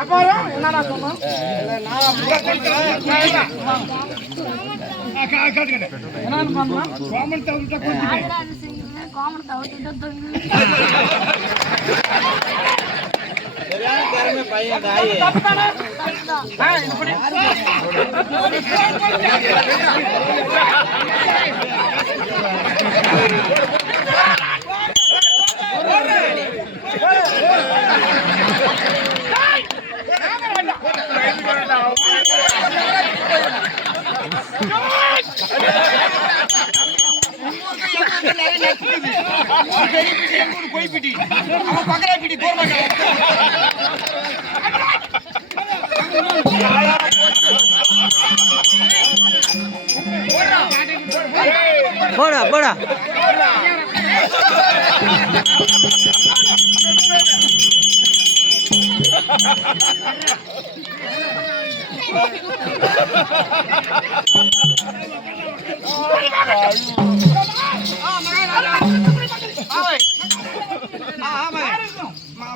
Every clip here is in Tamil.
அப்புறம் என்னடா சொன்னோம்? என்னன்னு பண்ணா கோமன் தவிர்த்த கோமன் தவிர்த்து பையன் போய்பிட்டி அவன் பக்கரா பிடி போட மாட்டான். போடா போடா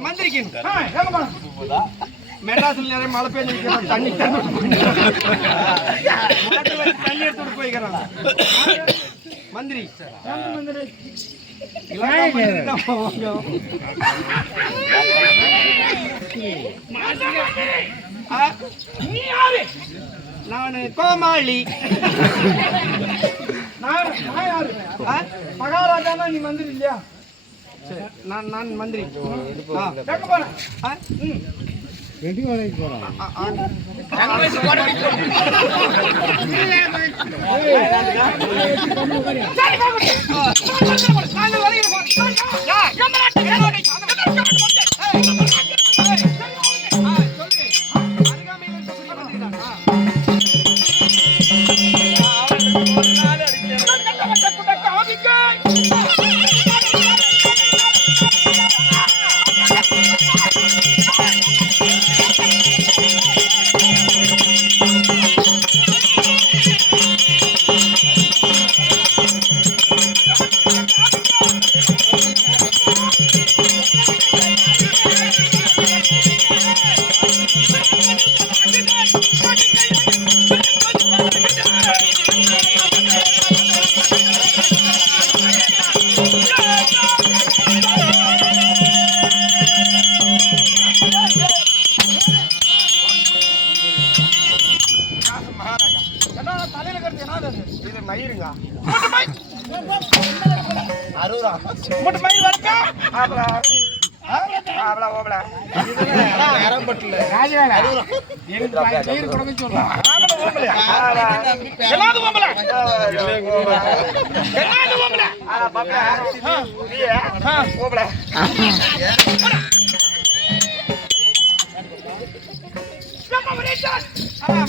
மந்திரிக்கு மெட்ராஸ்ல நிறைய மழை பெய்ஞ்சு தண்ணி தண்ணி எடுத்துட்டு போய்க்கிறாங்க. மந்திரி நானு கோமாளி. மகாராஜா நீ மந்திரி இல்லையா? நான் மந்திரி வெட்டி வேலைக்கு போறான்.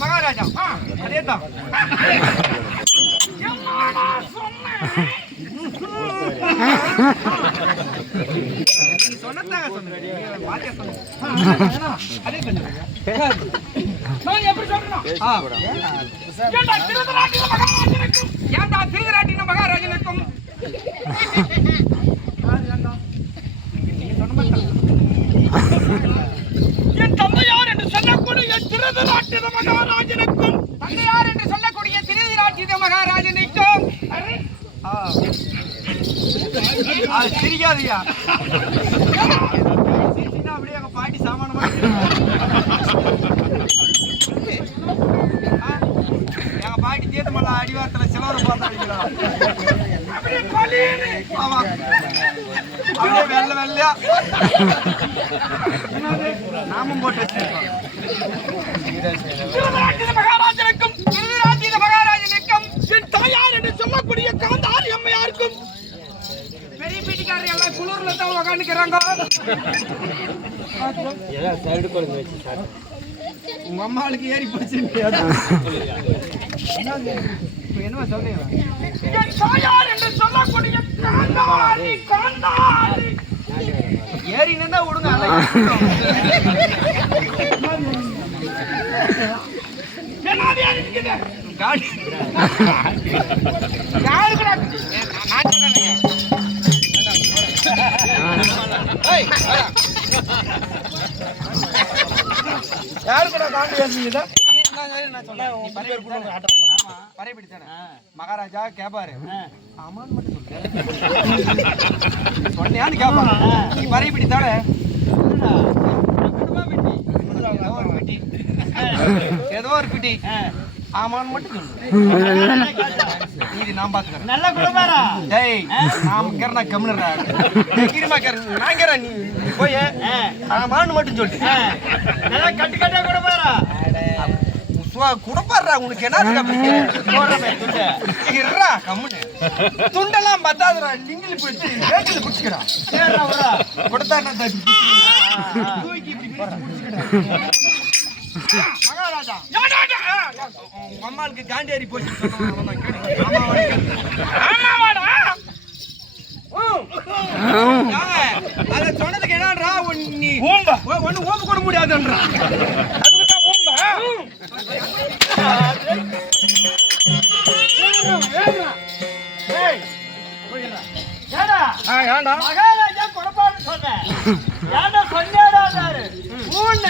மகாராஜா அதேதான் மகாராஜனுக்கும் என் தந்தையார் என்று சொல்லக்கூடிய திருதராட்டிர மகாராஜனுக்கும் தந்தையார் என்று சொல்லக்கூடிய திருதராட்டிர மகாராஜனுக்கும் சிரிக்காதியா அப்படியே எங்க பாட்டி சாமானமா எங்க பாட்டி தீர்த்தமல்ல அடிவாரத்துல சிலவரை பார்த்து அடிக்கிறான். அப்படியே வெள்ள வெள்ளையா நாமம் போட்டு மகாராஜனுக்கும் திருதராட்டிர மகாராஜனுக்கும் என் தாயார் என்று சொல்லக்கூடிய காந்தாரி அம்மையாருக்கும் பெரிய பீட்டிக்காரர் எல்லாம் குளூர்ல தான் உட்காந்துக்கிறாங்க. உங்க அம்மாளுக்கு ஏறி போச்சு. என்னமா சொல்றீங்க? ஏறினா விடுங்க. யாருக்கு யாருக்குடா காண்டி பேசுறீங்க? நான் சொல்றேன். நீ பறையபிடி தானே? மகாராஜா கேப்பாரு. ஆமான்னு மட்டும் சொல்லு. சொன்னியான்னு கேப்பாரு. நீ பறையபிடி தானே? ஏதோ ஒரு பிடி. ஆமான்னு மட்டும் சொல்லு. இது நான் பாத்துக்கிறேன். நல்ல குடும்பரா. டேய் நான் கேறனா கம்னறா. கிரிமா கேற நான் கேற நீ போய் ஆமான்னு மட்டும் சொல்லு. நல்ல கட்டு கட்டா குடும்பரா. சுவா குடுப்பாறா உனக்கு என்னடா பிடிக்க? போறமே துண்டு. இருடா கம்முனு. துண்டெல்லாம் பத்தாதடா. லிங்கில் போயிட்டு வேட்டில புடிச்சுக்கடா. ஏறா வரா. கொடுத்தா என்ன தூக்கி இப்படி புடிச்சுக்கடா. மகாராஜா அம்மாளுக்கு காண்டியாரி போச்சு அத சொன்னதுக்கு என்னன்றா நீ ஒண்ணு ஓம்பு கூட முடியாதுன்றா அதுக்குதான் ஓம்ப ஏடா மகாராஜா குடப்பாடு சொன்னேன். ஏடா சொன்னேடாரு ஊண்ண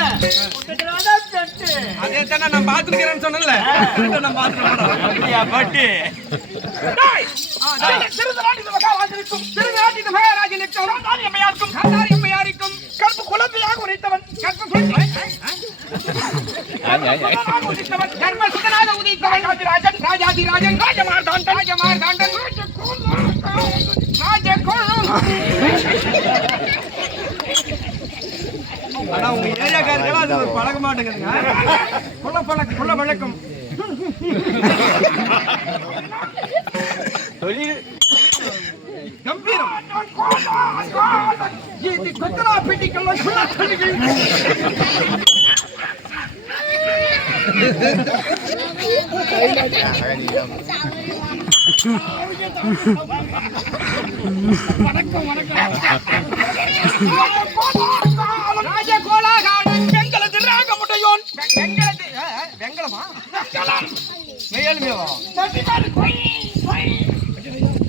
குட்டடா செட்டு. அதே தான நான் பாத்துக்கிறேன்னு சொன்னேன்ல நான் பாத்துறேன். அப்படியே பட்டி. டேய் திருநாட்டின் மகாராஜனுக்கும் திருநாட்டின் மகாராஜனுக்கும் காந்தாரி அம்மையாருக்கும் காந்தாரி அம்மையாருக்கும் கற்பு குழந்தையாக உரைத்தவன் கற்பு உதித்தவன் கர்ம சுதனாக உதித்தவன் ராஜராஜன் ராஜாதிராஜன் ராஜமார்த்தாண்டன் ராஜமார்த்தாண்டன் ஆனா உங்க ஏரியாக்காரர்களா அது ஒரு பழக மாட்டேங்குதுங்க. கொள்ள பழக்கம் கம்பீரம் இது கொத்தரா பெட்டிக்கெல்லாம் வணக்கம் ராஜகோலாகாரன் வெங்கலத்து ராகமுடையோன் வெங்கலமா மெய்யாலுமேவா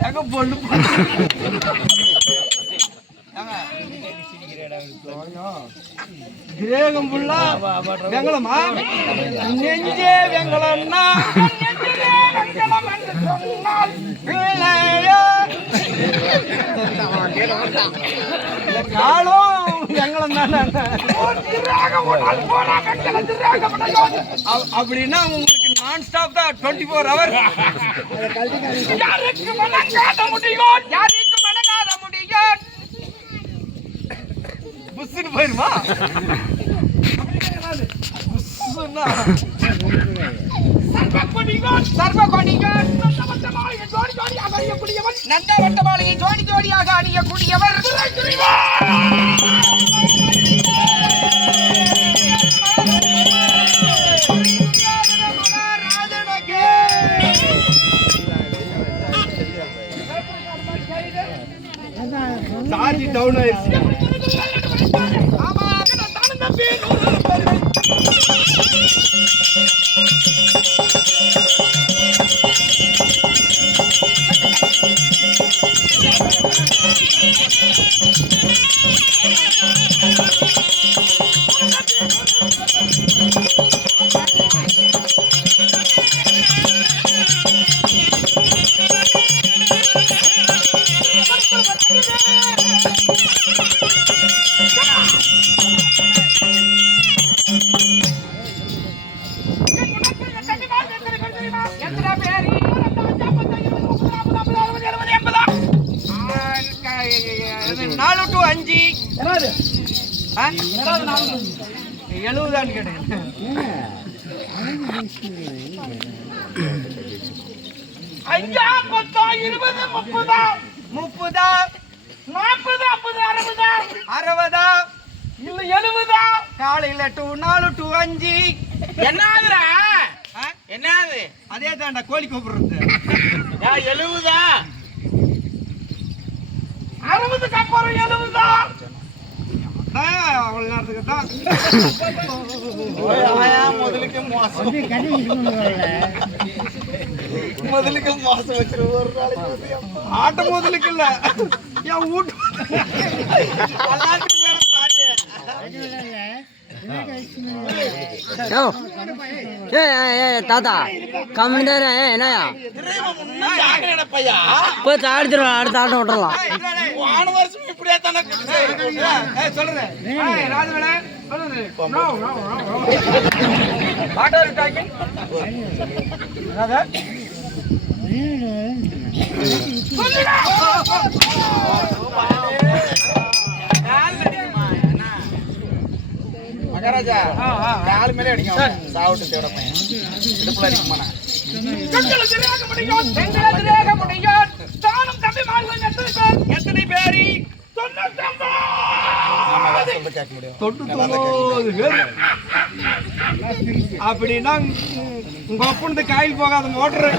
எங்க பொண்ணு கிரேகம் புள்ளா வெங்கலமா நெஞ்சே வெங்கலம்னா காலம் வெங்கலம் தானே அப்படின்னா உங்களுக்கு நான் ஸ்டாப் தான் 24 hours. யாருக்கு மனங்காத முடியும் யாருக்கு மனங்காத முடியும் புஸ்ஸுன்னு போயிருமா நந்தவட்ட மாளிகை ஜோடி ஜோடியாக அணியக்கூடியவர் சார்ஜி டவுன் ஆயிடுச்சு. ஆமா தானும் தம்பி நாலு டு 5 70 கேட்டேன். 5 10 20 30 40 50 60 இல்ல 70 காலையில 4 to 5 என்னதுடா என்னது அதே தான்டா கோழி கூப்பிடுறது 70 60க்கு அப்புறம் 70 அவ்வளவு நேரத்துக்கு தான் முதலுக்கு மோசம் முதலுக்கு மோசம் வச்சிரு ஒரு நாளைக்கு ஆட்ட முதலுக்கு இல்ல என் வீட்டு யோ தாத்தா கம்மி தான் என்னயா பையா போய் ஆடிச்சிருவோம் அடுத்த ஆட்டம் விட்டுறலாம் போன வருஷம் இப்படியே தானே சொல்றேன் ராஜவேல சொல்லுங்க வாட்டர் டாக்கிங் மகாராஜா கால் மேலே அடிக்கும் சாவுட்டு தேட பையன் இடுப்புல அடிக்குமாண்ணா எத்தனை பேரி 99 பேர் அப்படின்னா உங்க அப்பனுக்கு காயில் போகாத மோட்டரு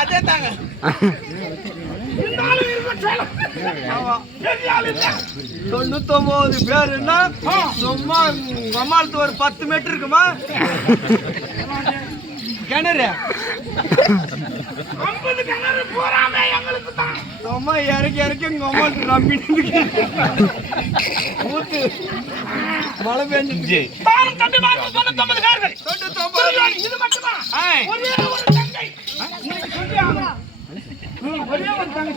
அதே தாங்க 99 பேருன்னா சும்மா அம்மாளுக்கு ஒரு 10 மீட்டர் இருக்குமா கிணறு 50 கிணறு போறாமே எங்களுக்கு தான் சும்மா இறக்கி உங்க அம்மாளுக்கு நம்பிட்டு ஊத்து மழை பெஞ்சிச்சு இது மட்டுமா ஒரே ஒரு தங்கை ஒரே ஒரு தங்கை